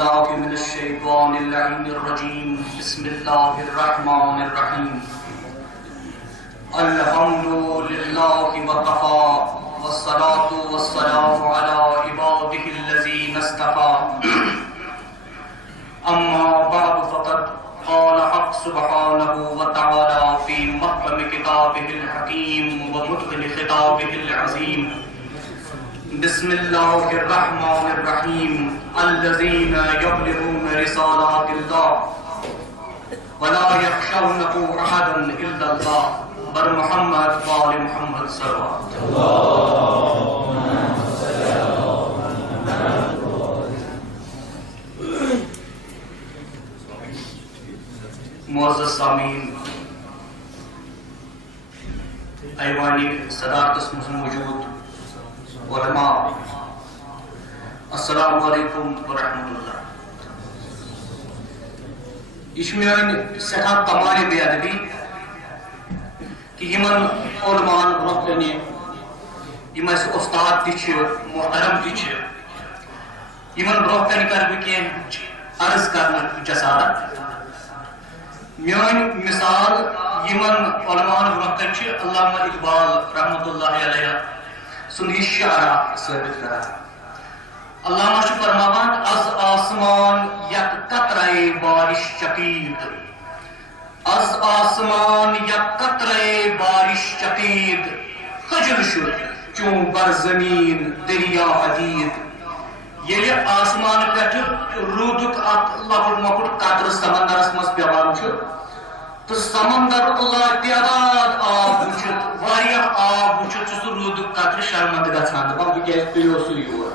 بالله من الشيطان اللعين الرجيم بسم الله الرحمن الرحيم الحمد لله وكفى والصلاة والسلام على عباده الذين اصطفى أما بعد فقد قال حق سبحانه وتعالى في محكم كتابه الحكيم ومتقن خطابه العظيم بسم الله الرحمن الرحيم الذين يبلغون رسالات الله ولا يخشونه أحدا إلا الله بر محمد وآل محمد صلوات معزز سامعین ایوانی صدارت موجود علماء السلام علیکم ورحمۃ اللہ. یہ میان سٹھا تمام بے ادبی کہ یمن علماء برونٛہہ کنہِ یم اسہِ استاد تہِ چھِ محترم تہِ چھِ یمن برونٛہہ کنہِ کر بہٕ کینٛہہ عرض کرنُک جسارت. میٲنۍ مثال یمن علماء برونٛہہ کنہِ چھِ علامہ اقبال رحمۃ اللہ علیہ سُنٛد یہِ شعرا ثٲبت کران. علامہ چھُ فرماوان از آسمان یک قطرے بارش چکید از آسمان یک قطرے بارش چکید خجل شد چون بر زمین دریا عدید. ییٚلہِ آسمان پٮ۪ٹھٕ روٗدُک اکھ لۄکُٹ مۄکُٹ قطرٕ سمندرس منٛز پیوان چھُ تہٕ سمندر تعداد آب وٕچھِتھ واریاہ آب وٕچھِتھ چھُ سُہ روٗدُک قطرٕ شرمنٛدٕ گژھان دپان بہٕ کیازِ پیٚیو سُہ یور.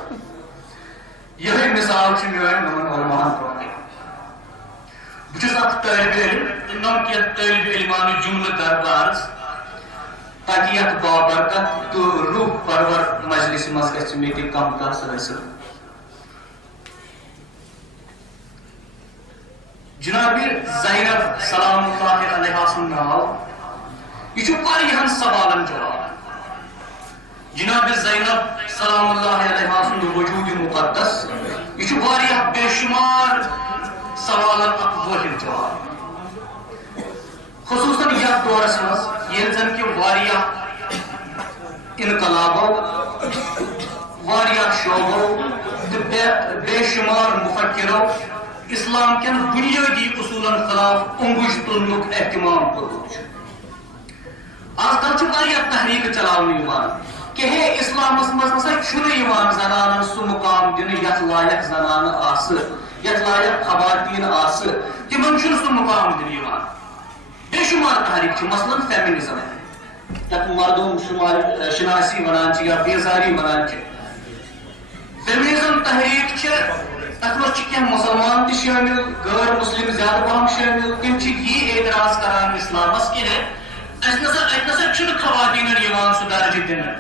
یِہے مثال چھِ میٲنۍ یِمن علماہن برونٛہہ کنہِ. بہٕ چھُس اکھ طٲلبہِ علم تہٕ نۄم کینٛہہ طٲلبہِ علمانہٕ جملہٕ دربارس تاکہِ یتھ بابرکت تہٕ روح پرور مجلسہِ منٛز گژھِ مےٚ تہِ کم کس حٲصِل. جناب زینب سلام اللہ علیہ سُنٛد ناو یہ چھُ واریاہن سوالن جواب. جناب زینب سلام اللہ علیہ سُنٛد وجود مقدس یہ چھُ واریاہ بے شمار سوالن اکھ وٲحِد جواب. خصوصاً یتھ دورس منٛز ییٚلہِ زن کہِ واریاہ انقلابو واریاہ شعبو تہٕ بے شمار مفکرو اسلام کٮ۪ن بنیٲدی اصوٗلن خلاف اونگُج تُلنُک احتمام کوٚرمُت چھُ. آز کل چھِ واریاہ تحریٖکہٕ چلاونہٕ یِوان کینٛہہ اسلامس منٛز نسا چھُنہٕ یِوان زنانن سُہ مُقام دِنہٕ یتھ لایق زنانہٕ آسہٕ یتھ لایق خواتیٖن آسہٕ تِمن چھُنہٕ سُہ مُقام دِنہٕ یِوان. بے شُمار تحریٖک چھِ مثلاً فیمنزم یتھ مردوم شُمار شناسی ونان چھِ یا بیزاری ونان چھِ. فیمنزم تحریٖک چھِ تتھ منٛز چھِ کینٛہہ مُسلمان تہِ شٲمِل غٲر مُسلم زیادٕ پہم شٲمِل. تِم چھِ یی اعتراض کران اسلامس کہِ اَتہِ نسا چھُنہٕ خواتیٖنن یِوان سُہ درجہِ دِنہٕ.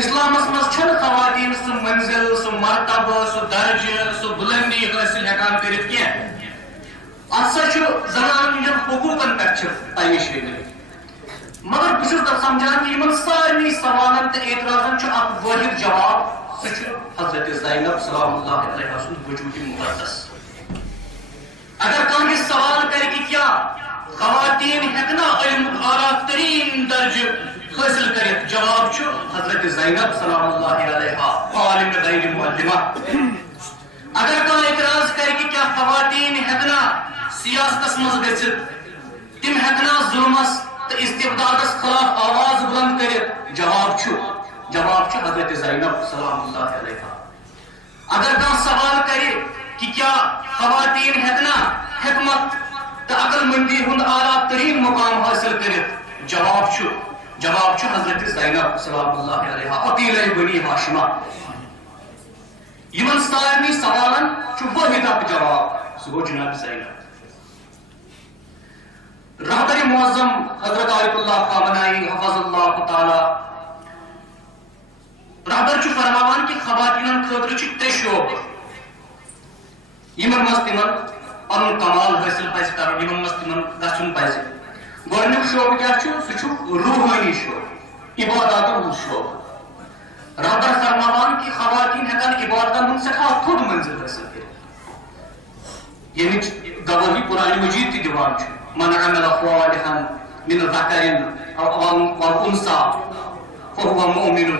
اسلامس منٛز چھنہٕ خواتیٖن سُہ منزل سُہ مرتبہٕ سُہ درجہِ سُہ بُلندی حٲصِل ہٮ۪کان کٔرِتھ کینٛہہ. اتھ سا چھُ زنانن ہٕنٛدٮ۪ن حقوٗقن پٮ۪ٹھ چھِ طے شٲمِل. مگر بہٕ چھُس سمجھان کہِ یِمن سارنٕے سوالن تہٕ اعتراضن چھُ اکھ وٲحِد جواب سُہ چھُ حضرت زینب سلام اللہ علیہ سُنٛد وجود مقدس. اگر کانٛہہ یہِ سوال کرِ کہِ کیٛاہ خواتیٖن ہٮ۪کنا علمُک اعلیٰ تریٖن درجہٕ حٲصِل کٔرِتھ جواب چھُ حضرت زینب سلام اللہ علیہ عالم غیر معلمہ. اگر کانٛہہ اعتراض کرِ کہِ کیٛاہ خواتیٖن ہٮ۪کنا سیاستس منٛز گٔژھِتھ تِم ہٮ۪کنا ظُلمس تہٕ استبدادس خلاف آواز بُلند کٔرِتھ جواب چھُ حضرت زینب سلام اللہ علیہ. اگر کانٛہہ سوال کرِ کہ کیا خواتین ہٮ۪کنا حکمت تہٕ عقل مندی ہُنٛد اعلیٰ تریٖن مقام حٲصِل کٔرِتھ جواب چھُ حضرت زینب سلام اللہ علیہ عقیلے بنی ہاشمہ. یِمن سارنٕے سوالن چھُ وٲحِد اکھ جواب سُہ گوٚو جناب زینب. رہبر معظم حضرت عارف اللہ خامنائی حفظ اللہ تعالی رہبر چھُ فرماوان کہ خواتینن خٲطرٕ چھِ ترٛےٚ شعبہٕ یِمن منٛز تِمن پنُن کمال حٲصِل پزِ کرُن یِمن منٛز تِمن گژھُن پزِ. گۄڈٕنیُک شعبہٕ کیٛاہ چھُ سُہ چھُ روحٲنی شعبہٕ عباداتن ہُنٛد شعبہٕ. رہبر فرماوان کہ خواتین ہٮ۪کن عبادتن ہُنٛد سٮ۪ٹھاہ تھوٚد منزِل حٲصِل کٔرِتھ. ییٚمِچ گواہی قرآن مجید تہِ دِوان چھُ من عمل صالحا من ذکر او انثى فهو مؤمن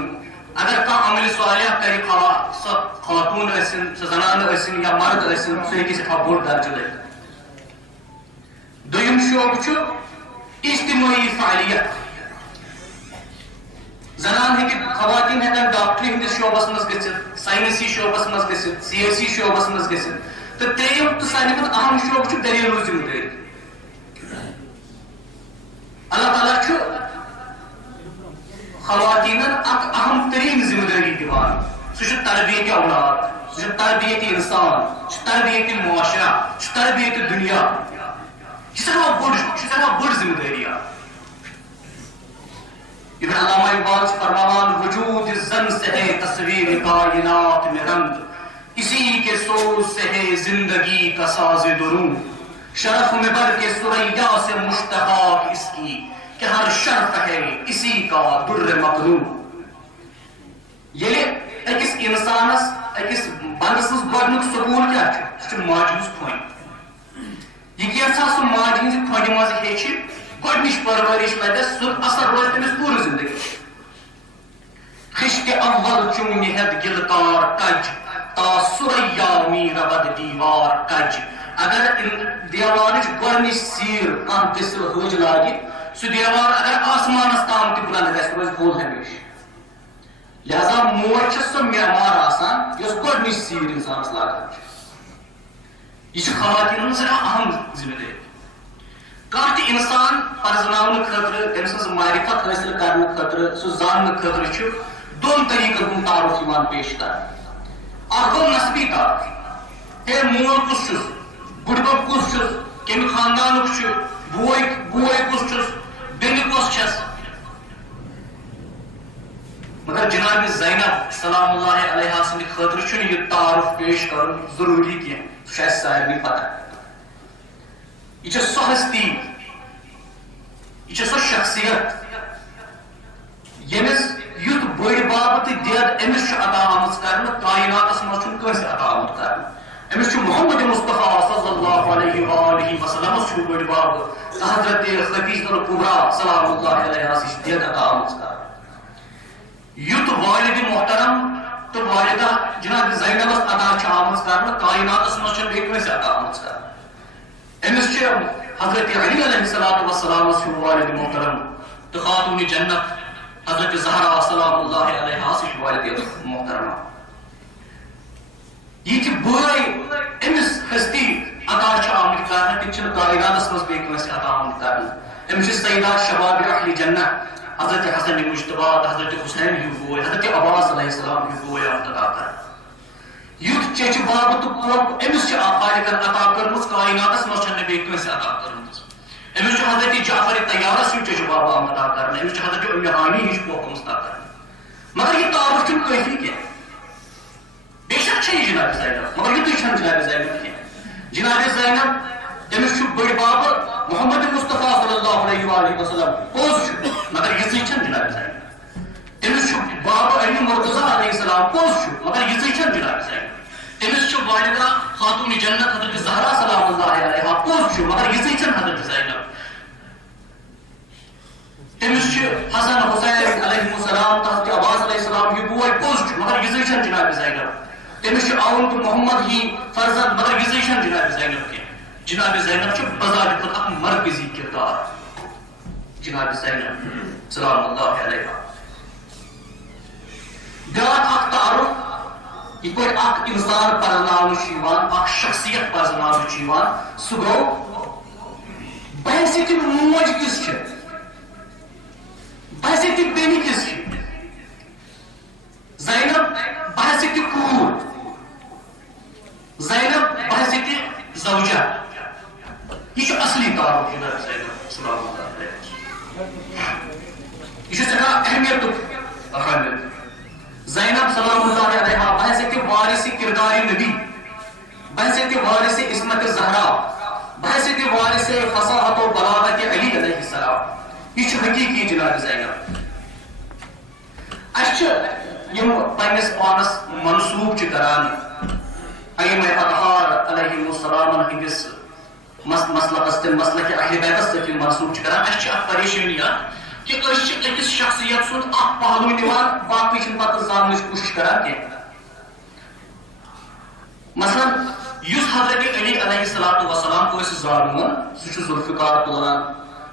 اگر کانٛہہ عمل صالح کرِ سۄ خاتوٗن ٲسِن سۄ زنانہٕ ٲسِن یا مرد ٲسِن سُہ ہیٚکہِ سٮ۪ٹھاہ بوٚڑ درجہٕ لٔبِتھ. دوٚیِم شعبہٕ چھُ اجتمٲعی فعالیت. زنان ہیٚکہِ خواتیٖن ہٮ۪کن ڈاکٹری ہٕنٛدِس شعبس منٛز گٔژھِتھ ساینسی شعبس منٛز گٔژھِتھ سیٲسی شعبس منٛز گٔژھِتھ تہٕ ترٛیٚیِم تہٕ ساروی کھۄتہٕ اہم شعبہٕ چھُ گریلوٗ ذمہٕ دٲری. اللہ تعالیٰ چھُ خواتیٖنن اکھ اہم تریٖن ذمہٕ دٲری دِوان. سُہ چھُ تربیت اولاد، سُہ چھُ تربیت انسان، سُہ چھُ تربیت معاشرہ، سُہ چھُ تربیت دُنیا. یہ سٮ۪ٹھاہ بٔڑ ذمہٕ دٲری اکھ. ابن علامہ اقبال چھُ فرماوان وجود زن سے ہے تصویر کائنات میں رنگ اسی کے سوز سے ہے زندگی کا ساز درون شرف میں بر کے سریا سے مشتاق اس کی کہ ہر شرف ہے اسی کا در مقرون. ییٚلہِ أکِس اِنسانس أکِس بندٕ سٕنٛز گۄڈنیُک سکوٗل کیٛاہ چھُ سُہ چھُ ماجہِ ہٕنٛز کھۄنۍ. یہِ کینٛژھا سُہ ماجہِ ہٕنٛزِ کھۄنہِ منٛز ہیٚچھِ گۄڈنِچ پرورش لبس سُہ اثر روزِ تٔمِس پوٗرٕ زندگی. خشکہِ اول چوٗنہِ ہٮ۪تھ گِلکار کج تا سُریا میٖربد دیوار کج. اگر دیوارٕچ گۄڈنِچ سیٖر کانٛہہ دٔسِل حٔج لاگہِ سُہ دیوار اگر آسمانس تام تہِ بلند گژھِ روزِ گوٚل ہمیشہِ. لہذا موج چھِ سۄ معمار آسان یۄس گۄڈنِچ سیٖر انسانس لاگان چھِ. یہِ چھِ خواتیٖنن ہٕنٛز سٮ۪ٹھاہ اہم ذمہٕ دٲری. کانٛہہ تہِ انسان پرزناونہٕ خٲطرٕ تٔمۍ سٕنٛز معرفت حٲصِل کرنہٕ خٲطرٕ سُہ زاننہٕ خٲطرٕ چھُ دۄن طریٖقن ہُنٛد تعارُف یِوان پیش کرنہٕ. اکھ گوٚو نسبی تعارُف. ہے مول کُس چھُس، بُڈبب کُس چھُس، کمہِ خاندانُک چھُ، بوے کُس چھُس، بیٚنہِ کۄس چھس. مگر جناب زینب سلام اللہ علیہ سٕنٛدِ خٲطرٕ چھُنہٕ یہِ تعارُف پیش کرُن ضروٗری کینٛہہ. سُہ چھُ اَسہِ سارنٕے پتہ. یہ چھِ سۄ ہستی، یہ چھِ سۄ شخصیت ییٚمِس یُتھ بٔڑۍ باب تہٕ دٮ۪د أمِس چھُ عطا آمٕژ کرنہٕ کایناتس منٛز چھُنہٕ کٲنٛسہِ عطا آمُت کرنہٕ. أمِس چھُ محمد مصطفیٰ صلی اللہ علیہ وآلہ وسلمس چھُ بٔڑۍ باب تہٕ حضرت خدیجہ الکبریٰ سلام اللہ علیہا سٕنٛز دٮ۪د عطا آمٕژ کرنہٕ. یُتھ والدِ محترم تہٕ والدہ جناب زینبس عطا چھِ آمٕژ کرنہٕ کایناتس منٛز چھنہٕ بیٚیہِ کٲنٛسہِ عطا آمٕژ کرنہٕ. أمِس چھِ حضرت علی علیہ الصلوۃ والسلامس چھُ والد محترم تہٕ خاتوٗنِ جنت حضرت زہرا سلام اللہ علیہا سُہ چھُ والد محترمہ. یِتھۍ بٲے أمِس ہستی عطا چھِ آمٕتۍ کرنہٕ تِم چھِنہٕ کائناتس منٛز بیٚیہِ کٲنٛسہِ عطا آمٕتۍ کرنہٕ. أمِس چھِ سیدہ شباب اہلِ جنت حضرت حسن مجتبیٰ تہٕ حضرت حسین ہیوٗ بوے حضرت عباس علیہ السلام ہیوٗ بوے آمُت عطا کرنہٕ. یُتھ چچہِ بابہٕ تہٕ پۄپ أمِس چھِ خالقن عطا کٔرمٕژ کائناتس منٛز چھنہٕ بیٚیہِ کٲنٛسہِ عطا کٔرمٕژ. أمِس چھُ حضرت جعفر طیارس ہیوٗ چچہِ بابہٕ آمُت عطا کرنہٕ. أمِس چھِ حضرت اُمہِ ہانی ہِش پۄپھ آمٕژ عطا کرنہٕ. مگر یہِ تعارُف چھُنہٕ کٲفی کینٛہہ. بے شک چھےٚ یہِ جناب زینب مگر یُتُے چھنہٕ جناب زینب کینٛہہ. جناب زینب تٔمِس چھُ بٔڑۍ بابہٕ محمد مصطفیٰ صلی اللہ علیہ وآلہ وسلم پوٚز چھُ مگر یِژٕے چھنہٕ جناب زینب. تٔمِس چھُ بابہٕ علی مرتضیٰ علیہ السلام پوٚز چھُ مگر یِژٕے چھنہٕ جناب زینب. تٔمِس چھُ والدہ خاتوٗنِ جنت حضرت زہرا سلام اللہ علیہا پوٚز چھُ مگر یِژٕے چھنہٕ حضرت زینب. تٔمِس چھِ حسن حسین علیہم السلام تہٕ حضرت عباس علیہ السلام ہیوٗ بوے پوٚز چھُ مگر یِژٕے چھنہٕ جناب زینب. تٔمِس چھِ عون تہٕ محمد ہی فرزند مگر یِژٕے چھنہٕ جناب زینب کینٛہہ. جناب زینب چھُ بذات خود اکھ مرکزی کردار. جناب زینب سلام اللہ علیہا. بیٛاکھ اکھ تعارُف یِتھ پٲٹھۍ اکھ انسان پرزناونہٕ چھُ یِوان اکھ شخصیت پرزناونہٕ چھُ یِوان سُہ گوٚو بحثیتِ موج کِس چھِ بحثیتِ بیٚنہِ کِس چھِ. زینب بحثیتِ کوٗر، زینب بحثیتِ زوجہ. یہ چھُ اصلی تعارُف جناب زینب سلام اللہ علیہا. یہ چھُ سٮ۪ٹھاہ اہمیتُک حامل. زینب سلام اللہ علیہا بحثیتِ وارثِ کردارِ نبی، بحثیتِ وارثِ عصمتِ زہرا، بحثیتِ وارثِ فصاحت و بلاغتِ علی علیہ السلام. یہ چھُ حقیقی جناب زینب. اَسہِ چھِ یِم پننِس پانس منسوٗب چھِ کران ائمہ اطہار علیہم السلامن ہندس مسلک اہل بیتس تک منسوخ کران اس پریشانی کہ أکس شخصیت سن پہلو نوان باقی پتہ زاننٕچ کوشش کران کی مثلا یس حضرت علی علیہ السلام کو زانون سہ ذوالفقار تلان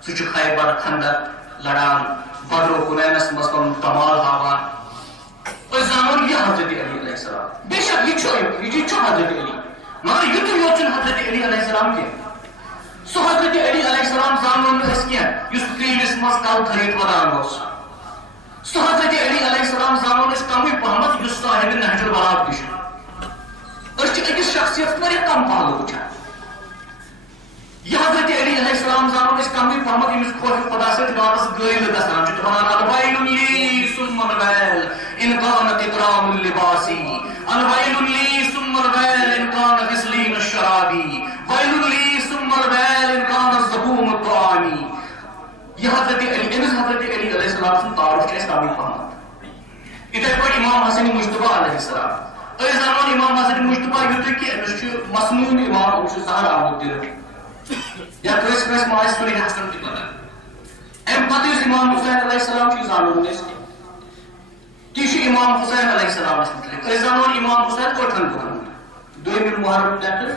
سہ خیبر خندق لڑان بدر و حنینس مز پن کمال ہاوان زانون یہ حضرت علی علیہ السلام بے شک یہ حضرت علی مگر یت یوت حضرت علی علیہ السلام کی سو حضرت علی علیہ السلام زانون کی تیلس مز کل تھرت ودان سو حضرت علی علیہ السلام زانون کم پہمت صاحب نہج البلاغہ تہ أکس شخصیت واریاہ کم پہلو وچھان یہ حضرت علی علیہ السلام زانون کم پہمت یمس خوف خدا سے واپس گٲل گژھان دپان الویل لی ثم الویل ان کان اکرام اللباسی الویل لی ثم الویل ان کان غسلین الشرابی ویل لی ثم الویل ان کان الزبوم الطعامی یہ حضرت علی علیہ السلام سن تعارف کم پہمت اتھے پٲٹھۍ امام حسن مجتبیٰ علیہ السلام زانون امام حسن مجتبیٰ یوت کہ امس مسنون امام زہر آمد دنہ یا کس ماج سلی حسن تہ پتہ ام پتہ امام حسین علیہ السلام زانون تی امام حسین علیہ السلام متعلق زانون امام حسین کوٹھن دہن دوم محرم پہ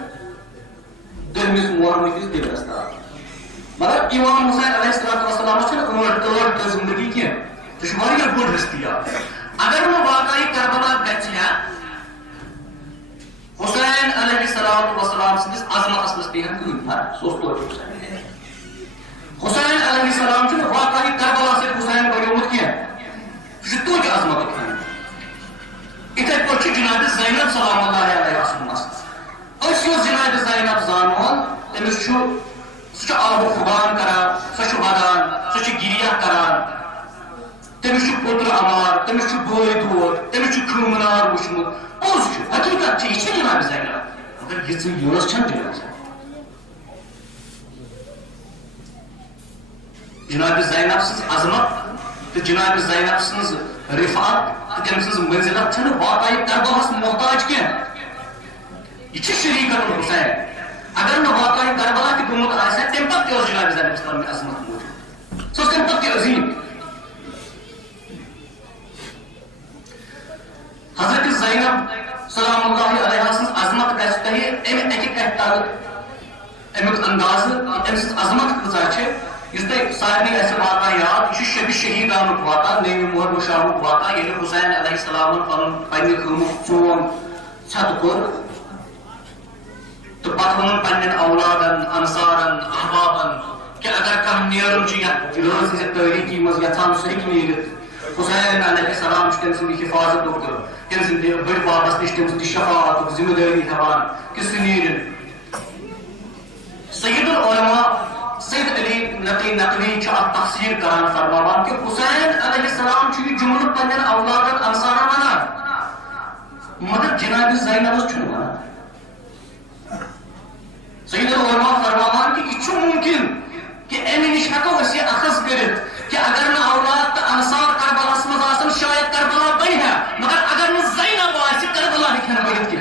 دہمس محرم کس دنس تام مگر امام حسین علیہ السلام ٲٹھ زندگی کی بوڑ ہستیاب اگر واقعی کربلا گھا حسین علیہ السلام سندس عظمتس مز پیہن کہین فرق سہ حسین علیہ السلام واقعی کربلا سے حسین بنیومت کی توتہ عظمت کھان اتھے پٲٹھۍ جناب زینب سلام اللہ علیہ سُنٛد مسلہٕ جناب زینب زانون تٔمِس سہ آب و فغان کران سہ ودان سہ گریہ کران تٔمِس پوتر عمار تٔمِس بٲے دود تٔمِس خۭمنار وٕچھمُت پوٚز حقیقت یہ جناب زینب مگر یہ یٲژ چھنہٕ جناب زینب سٕنٛز عظمت تو جناب زینب سٕنٛز رفعت تو تٔمۍ سٕنٛز منزلت چھنہٕ واقعی کربلاہس محتاج کینٛہہ یہ شریکت حسین اگر نہ واقعی کربلا تہ گوٚمُت آسہِ ہا تمہِ پتہٕ تہِ ٲس جناب زینب اسلام عظمت موجود سۄ ٲس تمہِ پتہٕ تہِ عظیٖم حضرت زینب سلام اللہ علیہ سن عظمت گھس تہ امہ اکہ کتھ تل امیک انداز ام سن عظمت کۭژاہ چھ یس تہ سارنٕے آسہِ واقعہ یاد یہ شب شہیدانُک واقعہ نوِ محرم شامُک واقعہ ییٚلہِ حسین علیہ السلام پنُن پننہِ خۭمُک چون ژھٮ۪تہٕ کوٚر تو پتہٕ ووٚنُن پننٮ۪ن اولادن انصارن احبابن کہ اگر کانٛہہ نیرُن چھُ یتھ رٲژ ہٕنٛزِ تٲریٖکی منٛز یژھان سُہ ہیٚکہِ نیٖرِتھ حسین علیہ السلام تم سند حفاظت تم سند بڑ بابس نش تم سند شفاعت ذمہ داری ہاں کہ سہ نیرن سید العلماء سید علی نقوی اتھ تفسیر کران فرماوان کہ حسین علیہ السلام یہ جملہ پنن اولادن انصارن ونان مگر جناب زینب ونان سید العلماء فرماوان کہ یہ ممکن کہ امہ نش ہیکو یہ اخذ کرت کہ اگر نہ اولاد تو انصار کربلاس مز آسن شاید کربلا بنہ ہے مگر اگر نہ زینب آسہ کربلا ہیکہ بنت کی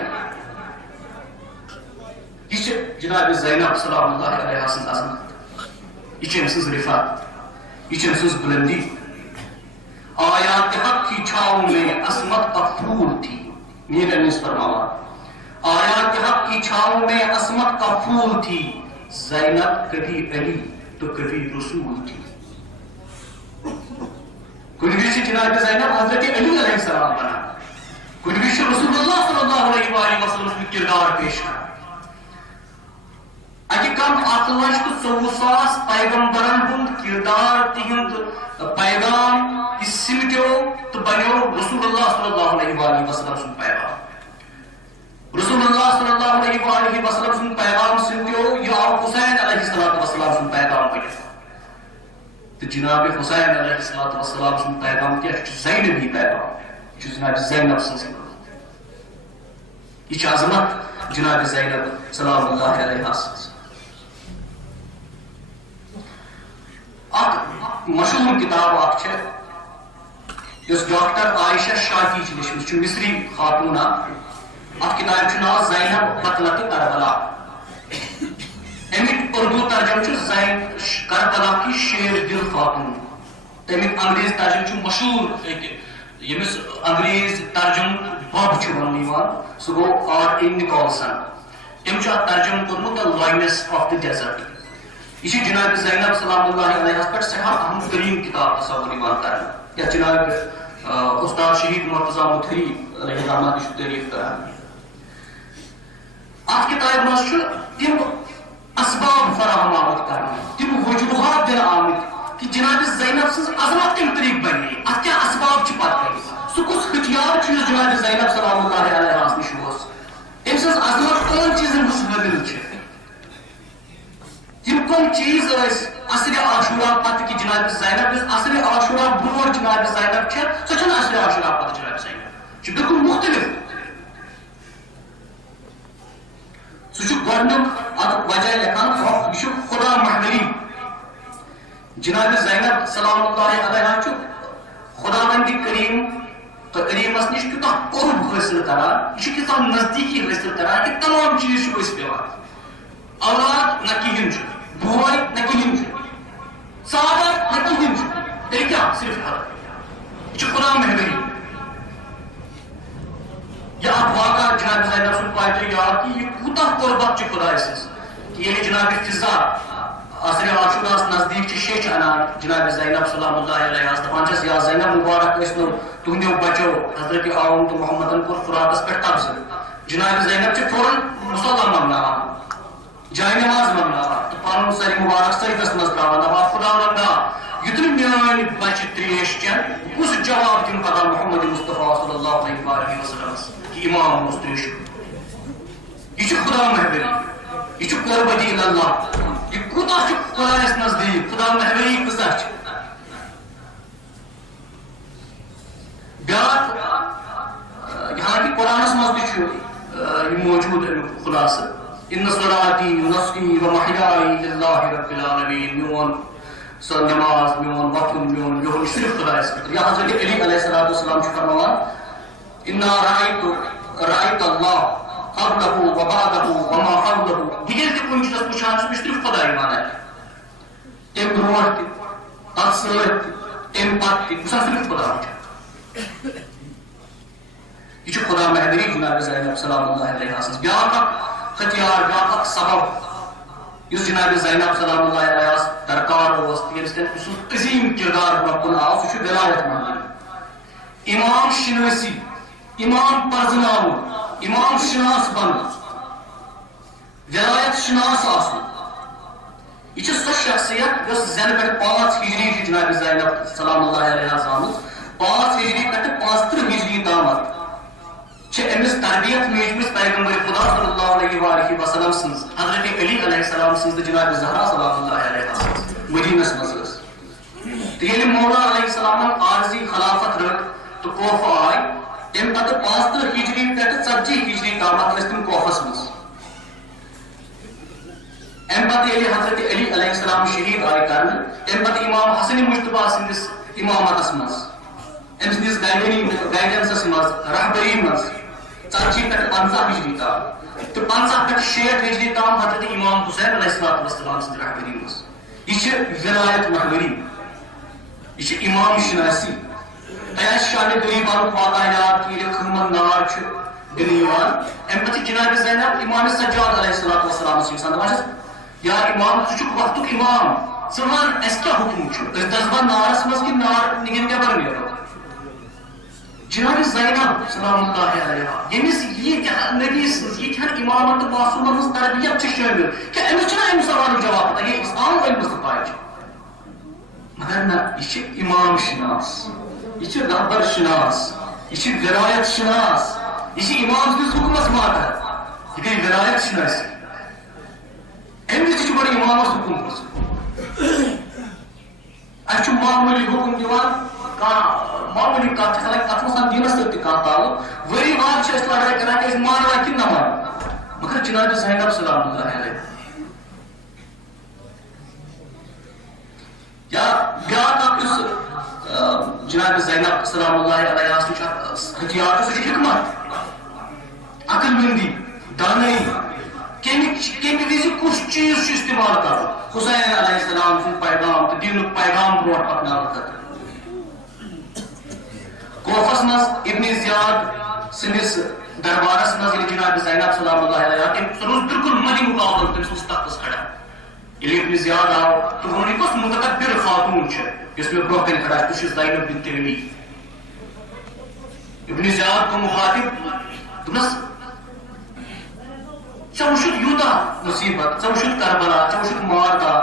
یہ جناب زینب سلام اللہ علیہ سن عظمت یہ ام سن رفعت یہ ام سن بلندی آیات حق کی چھاؤں میں عصمت کا پھول تھی میر انیس فرماوا آیات حق کی چھاؤں میں عصمت کا پھول تھی زینب کبھی علی تو کبھی رسول تھی کچھ جناب زینب حضرت علی علیہ السلام بنا کچھ رسول اللہ صلی اللہ علیہ وسلم سن کردار پیش کر اکہ کم 1,24,000 پیغمبرن ہند کردار تہند پیغام یہ سمٹو تو بنو رسول اللہ صلی اللہ علیہ وسلم سن پیغام رسول اللہ صلی اللہ علیہ وسلم سن پیغام سمٹو یہ آو حسین علیہ السلام سن پیغام بنت تو جناب حسین علیہ السلام سن پیغام کیا زینبی پیغام یہ جناب زینب سن یہ عظمت جناب زینب سلام اللہ علیہ وسلم مشہور کتاب اس ڈاکٹر عائشہ شاکی لچھمت مصری خاتون ات کتاب ناو زینب بطلت کربلا اردو ترجمہ زین کربلا کی شیر دل خاتون تمیک انگریز ترجمہ مشہور یمس انگریز ترجم بب ون سہ گو آر اے نکولسن تم ترجم کورمت the lions of the desert یہ جناب زینب سلام اللہ علیہ پہ سٹھا اہم ترین کتاب تصور کر یا جناب استاد شہید مرتضی متھری علیہ رحمہ کی تعریف کران ات کتاب مز تم اسباب فراہم آمت کرنے تم وجوہات دن آمت کہ جناب زینب سن عظمت کم طریق بنی ات کیا اسباب پتہ سہ کس ہتھیار جناب زینب سلام اللہ علیہ نش ام سن عظمت کون چیزن مشتمل تم کم چیز عصر عاشورہ پتہ کہ جناب زینب عصر عاشورہ برو جناب زینب سہ عصر عاشورہ پتہ جناب زینب یہ بالکل مختلف سہ گۄڈنیُک اتھ وجہ لکھان یہ خدا محملی جناب زینب سلام اللہ علیہ خدا بند کریم تو کریمس نش کتنا قرب حاصل کران یہ کتنا نزدیکی حاصل کران کہ تمام چیز پیوان اولاد نہ کہین بوائے نہ کہین سادر نہ کہین تیل کیا صرف حق یہ خدا محملی یہ آپ واقعہ جناب زینب سن پائے یاد کہ یہ کوتا قربت خدا سز کہ یہ جناب فضا عصر عاشورہ نزدیک شیچ انان جناب زینب سلام اللہ علیہ دپان یا زینب مبارک ٲسنو تہنٛدیو بچو حضرت عون تو محمدن کور فراتس پہ تبصر جناب زینب فوراً مصلی منگناوان جائے نماز منگناوان تو پن سر مبارک سرفس مز تراوان دپان خدا وندا یتن میٲنۍ بچہ تریش چین کس جواب دن پتہ محمد مصطفیٰ صلی اللہ علیہ وسلم کہ امام اوس تریش یہ خدا محبری یہ قربتی اللہ یہ کوتا خدایس نزدیک خدا محبری کسا بیاکھ یہاں کہ قرآنس مز بھی موجود خلاصہ ان صلاتی ونسکی ومحیائی للہ رب العالمین میون نماز میون وطن میون یہ صرف خدایس یا حضرت علی علیہ السلام فرماوان انا رأیت اللہ قبلہ وبعدہ وما قبلہ دیگر تہ کن چیز وچھان چھ صرف خدای مانا تم برونٹ تہ تر سۭتۍ تم پتہ تہ صرف خدا وچھان یہ خدا محبری جناب زینب سلام اللہ علیہ سن بیاکھ ہتھیار بیاکھ سبب اس جناب زینب سلام اللہ علیہ درکار تم سن عظیم کردار برکن آو سہ ولایت منگل امام شناسی امام پرزناو امام شناس بن ولایت شناس آسن یہ سو شخصیت یس زین پہ 5 ہجری جناب زینب سلام اللہ علیہ آمت 5 ہجری پہ 35 ہجری تامت امس تربیت میجمس پیغمبر خدا صلی اللہ علیہ وآلہ وسلم سن حضرت علی علیہ السلام سن جناب زہرا سلام اللہ علیہ مدینس مز تو یل مولا علیہ السلام عارضی خلافت رٹ تو کوفہ آئی تم پتہ 35 ہجری پہ 40 ہجری تامت تم کوفس مز ام پتہ یل حضرت علی علیہ السلام شہید آئی کرنے ام پتہ امام حسن مجتبیٰ سندس امامتس مز ام سندس گائیڈنسس مز رہبری مز 40 پہ 50 ہجری تام تو 50 پہ 60 ہجری تام حضرت امام حسین علیہ السلام سند رہبری مز یہ ولایت محوری یہ امام شناسی تیار شان غریبان واقع یاد کہ خمن نار دنیوان ام پتہ جناب زینب امام سجاد علیہ السلام سن یا امام ثک وقت امام ثان اس کیا حکم دزبان نارس مز کہ نار نگن نبر نیرو جناب زینب سلام اللہ علیہ یمس یہ نبی سن یہ امامت معصومہ ہز تربیت شامل کہ امس ام سوال جواب یہ اسلام علم پائے مگر نہ یہ امام شناس یہ رہبر شناس یہ ولایت شناس یہ امام سندس حکمس ماتحت یہ گئی ولایت شناسی امس بڑے امامس حکم پرسن اچھا معمولی حکم دیوان معمولی کت کت مس دینس سی تعلق وری بعد لڑائی کران کہ مانوا کہ نہ مان مگر جناب زینب سلام اللہ علیہ یا بیاکھ جناب زینب سلام اللہ علیہ ہتھیار سہ حکمت عقل مندی دانائی کمی وز کس چیز استعمال کر حسین علیہ السلام سن پیغام تو دین پیغام برو پکنا کوفس مز ابن زیاد سندس دربارس مز جناب زینب سلام اللہ علیہ تم سہ روز بالکل مدی مقابل تم سس تختس کھڑا یل ابن زیاد آو تو وون کس متکبر خاتون اس میں برو کن کھڑا تہ زینب بنت علی ابن زیاد کو مخاطب دس ژے وچھتھ یوتاہ مصیبت ژے وچھتھ کربلا ژے وچھتھ ماردا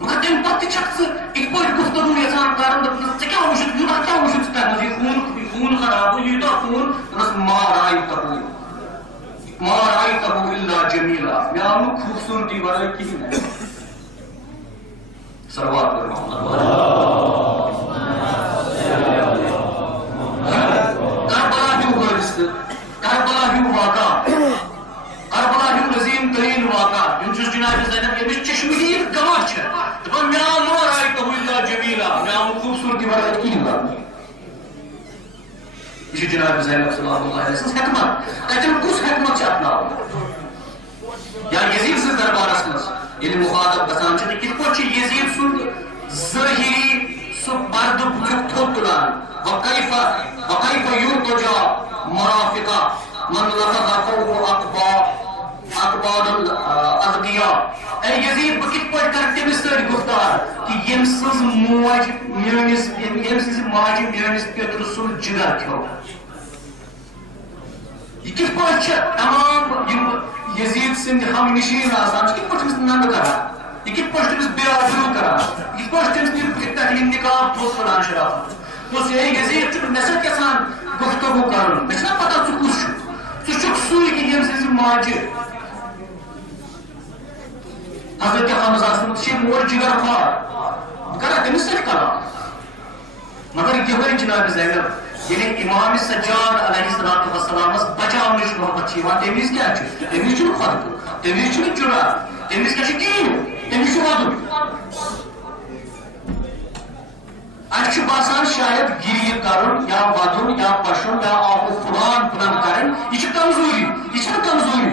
مگر تم پتہ چھکھ ژٕ یِتھ پٲٹھۍ گفتگو یژھان کرُن دپنس ژےٚ کیٛاہ وچھتھ یوتاہ کیٛاہ وچھتھ ژٕ تتھ منٛز یہِ خوٗن خراب گوٚو یوٗتاہ خوٗن دپنس ما رأيته إلا جميلا مےٚ آو نہٕ خوٗبصوٗرتی ورٲے کِہیٖنۍ نہٕ صلوات پٔرِو کربلا ہیوٗ حٲدثہٕ کربلا ہیوٗ واقعہ کربلا ہیوٗ عظیٖم تریٖن واقعہ یِم چھُس جناب زینب ییٚمِس چشمہٕ گواہ چھِ دپان مےٚ آو ما رأيته إلا جميلا مےٚ آو نہٕ خوٗبصوٗرتی ورٲے کِہیٖنۍ لبنہٕ یہ جناب زینب سلام اللہ علیہ سن حکمت تتم کس حکمت اپناو یا یزید سن دربارس مز یل مخاطب گژھان چھ کت پٲٹھۍ چھ یزید سن ظاہری سہ پرد بُتھیُک تھوٚد تُلان وکیف یرتجا مرافقہ من لفظ اقبال الاغدیاء اے یزید بہ کت پٲٹھۍ کر تٔمِس سۭتۍ گفتار کہ ییٚمہِ سٕنٛز موج میٲنِس ییٚمہِ سٕنٛزِ ماجہِ میٲنِس پیترٕ سُنٛد جگر کھیوٚو یہ کت پٲٹھۍ چھِ تمام یِم یزید سٕنٛدۍ ہم نشین آسان چھِ کت پٲٹھۍ تٔمِس ننٛد کران یہ کت پٲٹھۍ تٔمِس بے آبروٗ کران یہ کت پٲٹھۍ تٔمِس پٮ۪ٹھ یہِ نقاب تھوٚد تُلان شرافت دوٚپُس ہے یزید چھُکھ مےٚ سۭتۍ یژھان گفتگو کرُن مےٚ چھُنا پتہ ژٕ کُس چھُکھ ژٕ چھُکھ سُے کہ ییٚمہِ سٕنٛزِ ماجہِ حضرت حمزہ سُنٛد چھِ موج جگر خوار بہٕ کرا تٔمِس سۭتۍ کلام مگر یِہوٚے جناب زینب ییٚلہِ امام سجاد علیہ الصلوۃ والسلامس بچاونٕچ نوبت چھِ یِوان تمہِ وِزِ کیٛاہ چھُ تمہِ وِزِ چھُنہٕ خۄدکہٕ تمہِ وِزِ چھُنہٕ جُرات تمہِ وِزِ کیٛاہ چھُ کِہیٖنۍ تمہِ وِزِ چھُ وَدُن اَسہِ چھُ باسان شاید گِریہِ کرُن یا وَدُن یا پشُن یا آبو فلان بلند کرٕنۍ یہِ چھِ کمزوری یہِ چھنہٕ کمزوری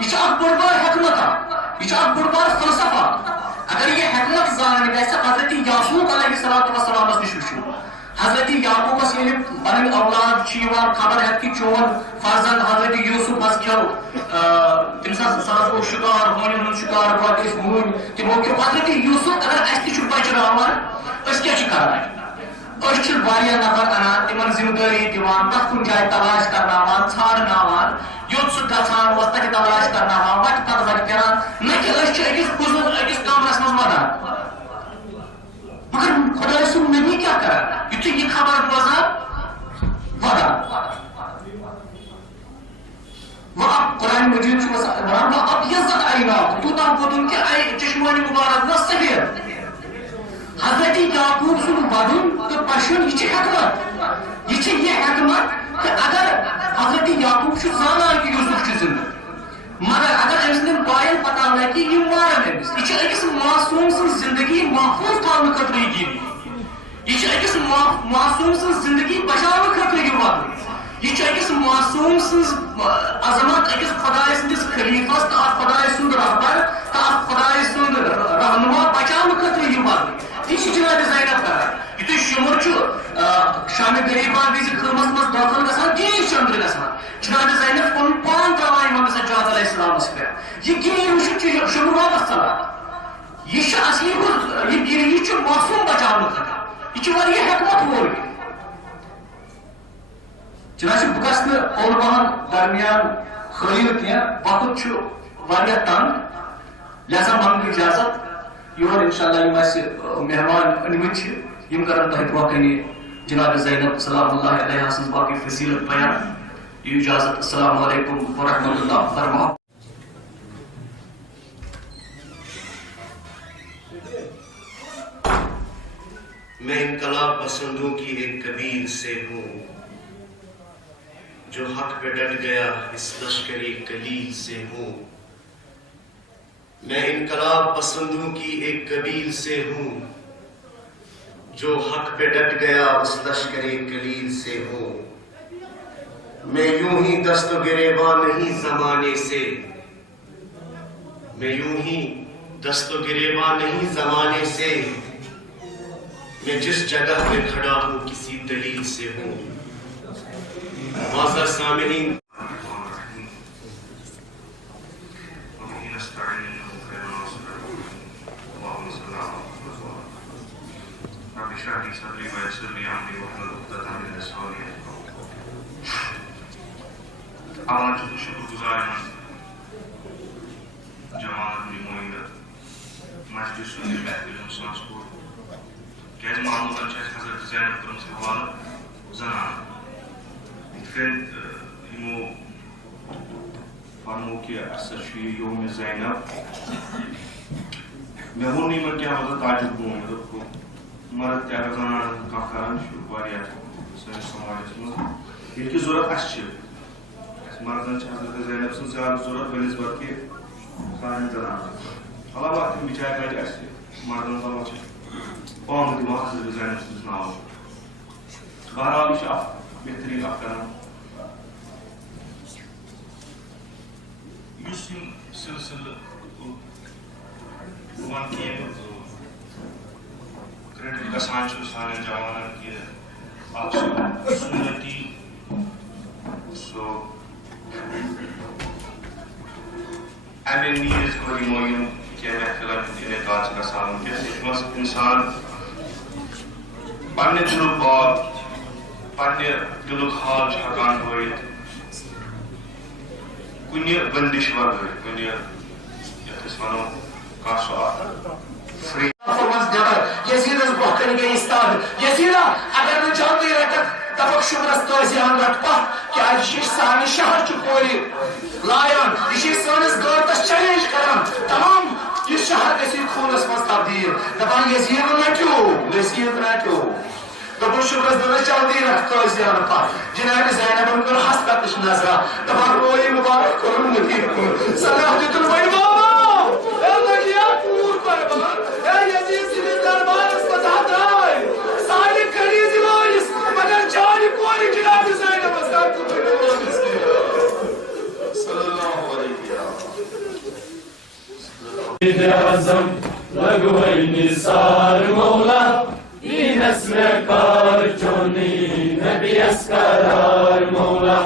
یہِ چھِ اکھ بٔڑ بار حکمت اکھ یہ اکھ بٔڑ بار فلسفہ اگر یہ حکمت زانن گژھِ حضرت یعقوب علیہ الصلوۃ والسلامس نش وٕچھو حضرت یعقوبس ییٚلہِ پنٕنۍ اولاد چھِ یِوان خبر ہٮ۪تھ کہِ چون فرزند حضرت یوسف حظ کھیوٚو تٔمِس حظ سُہ حظ گوٚو شِکار ہونٮ۪ن ہُنٛد شِکار گوٚو ٲسۍ ہوٗنۍ تِمو کھیوٚو حضرت یوسف اگر اَسہِ تہِ چھُ بچراوان أسۍ کیٛاہ چھِ کران أسۍ چھِ واریاہ نفر انان تِمن ذمہٕ دٲری دِوان پرٛٮ۪تھ کُنہِ جایہِ تلاش کرناوان ژھانڈناوان یوٚت سُہ گژھان اوس تتہِ تلاش کرناوان وتہِ پتہٕ وتہِ پھران نہ کہِ أسۍ چھِ أکِس کمرس منٛز ودان مگر خۄداے سُنٛد نبی کیٛاہ کران یُتھُے یہِ خبر بوزان ودان وہ اب قرآن مجید چھُ ونان وہ اب یزت عیناہ توٗتاہ ووتُن کہِ چشمانہِ مُبارک گٔژھ سفید حضرت یعقوب سُنٛد ودُن تہٕ پشُن یہِ چھِ حکمت یہ چھِ یہ حکمت کہ اگر حضرت یعقوب چھُ زانان کہ یوسف چھُ زندٕ مگر اگر أمۍ سٕنٛدٮ۪ن بایَن پتہ لگہِ کہ یِم مارن أمِس یہِ چھِ أکِس معصوٗم سٕنٛز زندگی محفوٗظ تھاونہٕ خٲطرٕ یہِ گِنٛدِ یہ چھِ أکِس معصوٗم سٕنٛز زندگی بچاونہٕ خٲطرٕ یہِ ودُن یہ چھِ أکِس معصوٗم سٕنٛز عظمت أکِس خۄداے سٕنٛدِس خلیفس تہٕ اکھ خۄداے سُنٛد رہبر تہٕ اکھ خۄداے سُنٛد رہنما بچاونہٕ خٲطرٕ یہِ ودُن یہ چھِ جناب زینب کران یُتھُے شُمر چھُ شامہِ غریٖبان وِزِ خٲمس منٛز دٲخل گژھان گیٖر چندر گژھان جناب زینب پنُن پان تراوان امام سجاد علیہ السلامس پٮ۪ٹھ یہِ گیٖر وٕچھِتھ چھُ شُمر واپس ژلان یہ چھُ اصلی یہ گیٖر یہِ چھُ معصوٗم بچاونہٕ خٲطرٕ یہ چھُ واریاہ حکمت وول جناب بہٕ گژھٕ نہٕ اولوہن درمیان خٲیِل کینٛہہ وقت چھُ واریاہ تنگ لہذا منگہٕ اجازت یور انشاءاللہ یِم اَسہِ مہمان أنمٕتۍ چھِ یِم کرن تۄہہِ برونٛہہ کنہِ جناب زینب سلام اللہ علیہ سٕنٛز باقٕے فضیلت بیان یہِ اجازت السلام علیکم ورحمۃ اللہ فرماؤ میں انقلاب پسندوں کی ایک قبیل سے ہوں جو حق پہ ڈٹ گیا اس لشکری قلیل سے ہوں میں انقلاب پسندوں کی ایک قبیل سے ہوں جو حق پہ ڈٹ گیا اس لشکری قلیل سے ہوں میں یوں ہی دست و گریباں نہیں زمانے سے میں یوں ہی دست و گریباں نہیں زمانے سے، میں جس جگہ پہ کھڑا ہوں کسی دلیل سے ہوں. معزز سامعین، اشرح لي صدري ويسر لي امري واحلل عقدة من لساني يفقهوا قولي. Allah'ın çok şükür guzarıyım. Cemaatın limonuyla meclisun hürmet bilim sanspur. Gezme anladan çeşit Hazreti Zeynep Kırmızı Havalı zanan. İtken imu farmo ki asr şuyi yom Zeynep. Mehun nimet ki Hazreti Tacir bu umuduk bu. مرد تہِ اگر زنان کانٛہہ کران چھُ واریاہ سٲنِس سماجس منٛز ییٚتہِ کہِ ضروٗرت اَسہِ چھِ اَسہِ مردن چھِ حضرت زینب سٕنٛز زیادٕ ضروٗرت بنسبت کہِ سانٮ۪ن زنانن علاوہ تِم بِچارِ لگہِ اَسہِ مردن علاوہ چھِ پامہٕ دِوان حضرت زینب سٕنٛدِس ناوس بہرحال یہِ چھُ اکھ بہتریٖن اکھ کران یُس یِم سلسلہٕ بہٕ وَنہٕ کہِ ییٚمیُک کریڈٹ گژھان چھُ سانٮ۪ن جوانن کہِ اکھ چھُ سُنتی سُہ اَمے نیٖز کوٚر یِمو یِم کینٛہہ محفِلن ہُنٛد انعقاد چھُ گژھان وٕنکیٚس یتھ منٛز اِنسان پننہِ دِلُک باب پننہِ دِلُک حال چھُ ہٮ۪کان ہٲیِتھ کُنہِ بندش ورٲے کُنہِ یتھ أسۍ ونو کانٛہہ سُہ اکھ فری یزیدس برونٛہہ کنہِ گٔے استاد یزیدا اگر نہٕ جلدی رٹکھ دپکھ شُگرس تٲزیان رٹ پتھ کیازِ یہِ چھِ سانہِ شہرچہِ کورِ لایان یہِ چھِ سٲنِس غٲرتس چیلنج کران تمام یہِ شہر گژھِ خوٗنس منٛز تبدیٖل دپان یزید رٹِو یزید رٹِو دوٚپُن شُگرس دوٚپنس جلدی رٹ تٲزیان پتھ جنابِ زینبن کٔر ہستکش نظرا دپان روی مبارک کوٚرُن مدیٖر کُن صلاح دیُتُن وۄنۍ بابا لگیا پوٗر قۄربان یزید سٕنٛدِس دربارس منٛز ہتراے سانہِ خٔریٖزِ وٲلِس مگر چانہِ کورِ جنابِ زینبس صلی اللہ علیہ اعظم لگوئی نثار مولا این اسم کار چونی نبی اسکرار مولا